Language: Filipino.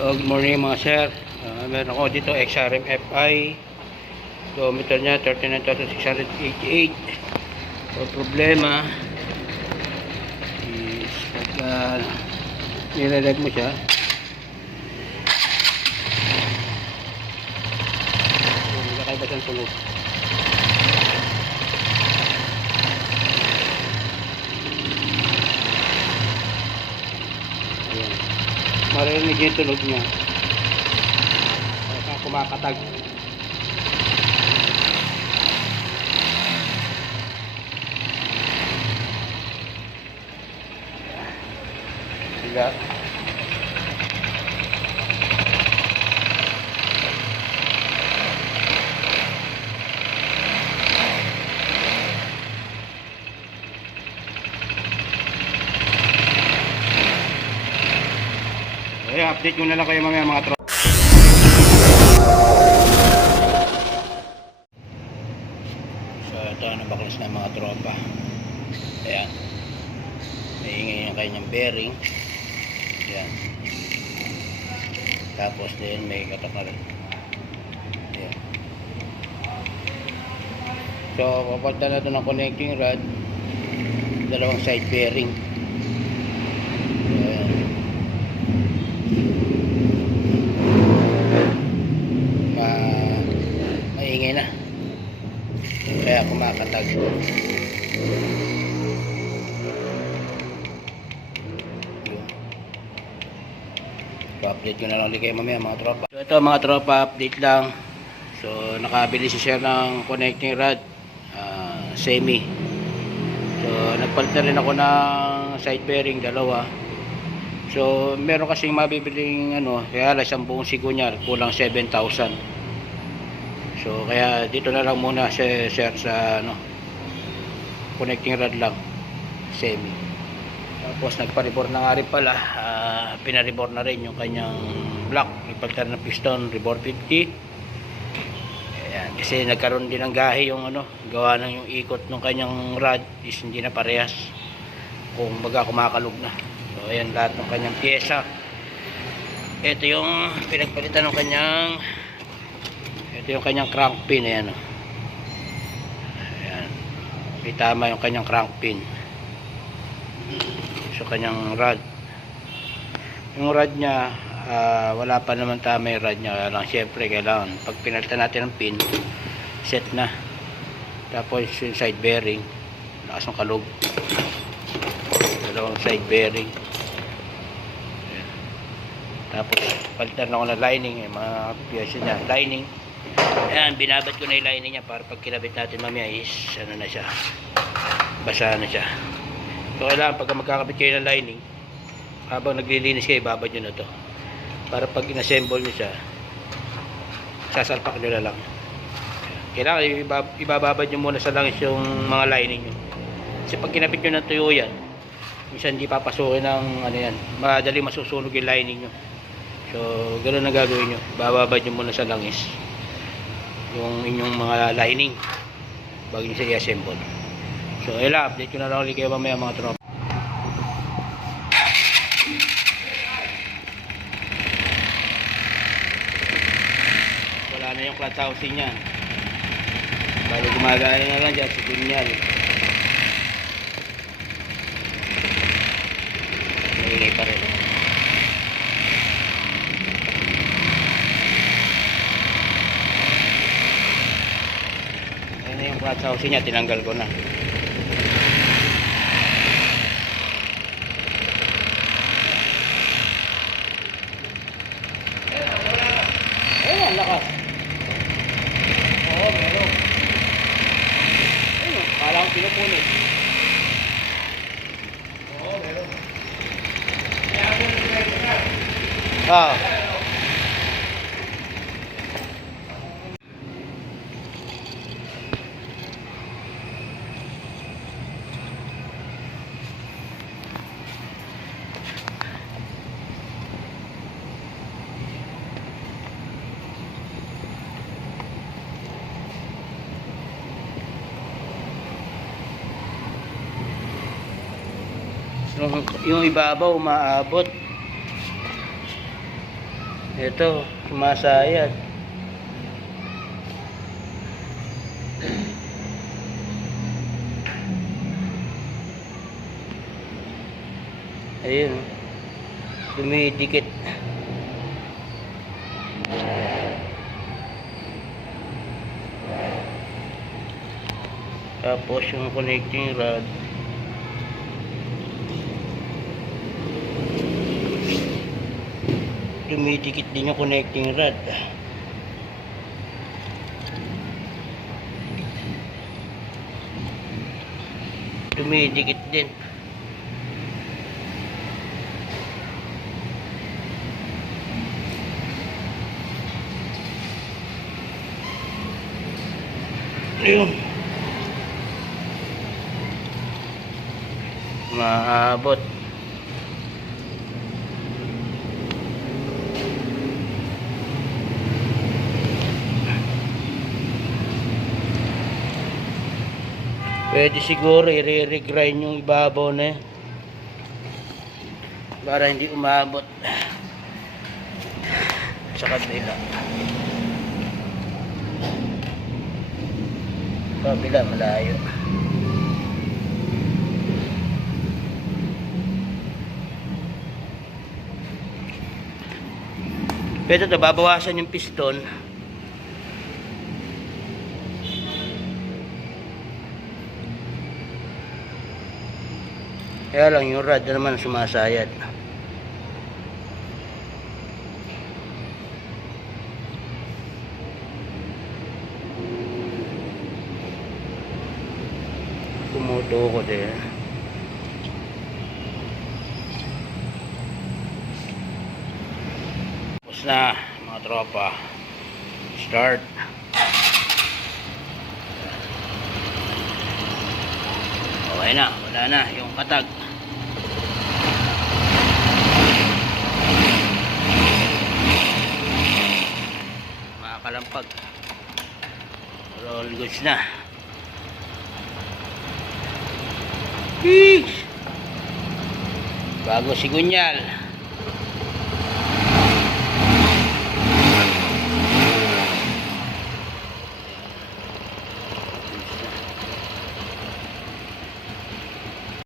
Good morning mga sir. Meron ako dito XRM FI. Kilometer niya 39,688. So problema is pagka nire-rev mo siya, magkakaiba siyang tunog. Ayan, maririnig yung tunog niya kaya kumakatag. Sila update ko na lang kayo mamaya mga tropa. So ito nabaklas na mga tropa. Ayan, maingay yung kanyang bearing. Ayan, tapos din may katok na rin. Ayan. So papunta na ito ng connecting rod, dalawang side bearing. Ayan. Maingay na kaya kumakatag. Pa-update ko na lang ulit kayo mamaya mga tropa. So ito mga tropa, update lang. So nakabili si sir ng connecting rod, semi. So nagpalit na rin ako ng side bearing, dalawa. So meron kasing mabibiling kaya isang buong sigo niya kulang 7,000. So kaya dito na lang muna si sir sa connecting rod lang, semi. Tapos nagpa-rebore na nga rin pala, pina-rebore na rin yung kanyang block, ipagtan ng piston, rebore 50. Ayan, kasi nagkaroon din ng gahi yung gawa ng yung ikot ng kanyang rod is hindi na parehas, kung baga kumakalog na. So ayan lahat ng kanyang pyesa. Ito yung pinagpalitan ng kanyang, ito yung kanyang crank pin. Ayan, ayan, itama yung kanyang crank pin so kanyang rod. Yung rod niya, wala pa naman tama yung rod niya, kaya lang syempre kailangan pag pinalitan natin ng pin, set na. Tapos yung side bearing, lakas ng kalog, dalawang side bearing. Ayan. Tapos palitan ako ng lining, yung mga pyesa niya, lining. Ayan, binabad ko na yung lining niya para pag kinabit natin mamaya is na siya, basa na siya. So kailangan pagka magkakabit kayo ng lining, habang naglilinis kayo, babad nyo na to para pag inassemble nyo siya, sasalpak nyo na lang. Kailangan ibababad nyo muna sa langis yung mga lining nyo, kasi pag kinabit nyo ng tuyo yan, minsan hindi papasukin ng yan, madali masusunog yung lining nyo. So ganoon na gagawin nyo, bababad nyo muna sa langis yung inyong mga lining bago nyo siya i-assemble. So update ko na lang ulit kayo mamaya mga tropa. Wala na yung clutch housing niya, bali gumagana na lang dyan sa sinyal. Maingay pa rin. Ayan na yung clutch housing niya, tinanggal ko na. Ayan, lakas. Oo, meron. Ayun, kala kong pinupunit. Oo, meron. Ah. Yung ibabaw umaabot Ito, sumasayad. Ayun, dumidikit. Tapos yung connecting rod, dumidikit din yung connecting rod. Dumidikit din. Ayun. Maabot. Pwede siguro i-regrind yung ibabaw na yan para hindi umabot sa kabila. Kabila malayo. Pero ito, babawasan yung piston. Kaya lang yung rod na naman sumasayad. Pumuto ko din. Tapos na mga tropa. Start. Okay na, wala na yung katag. Makakalampag. All goods na. Peace. Bago sigunyal.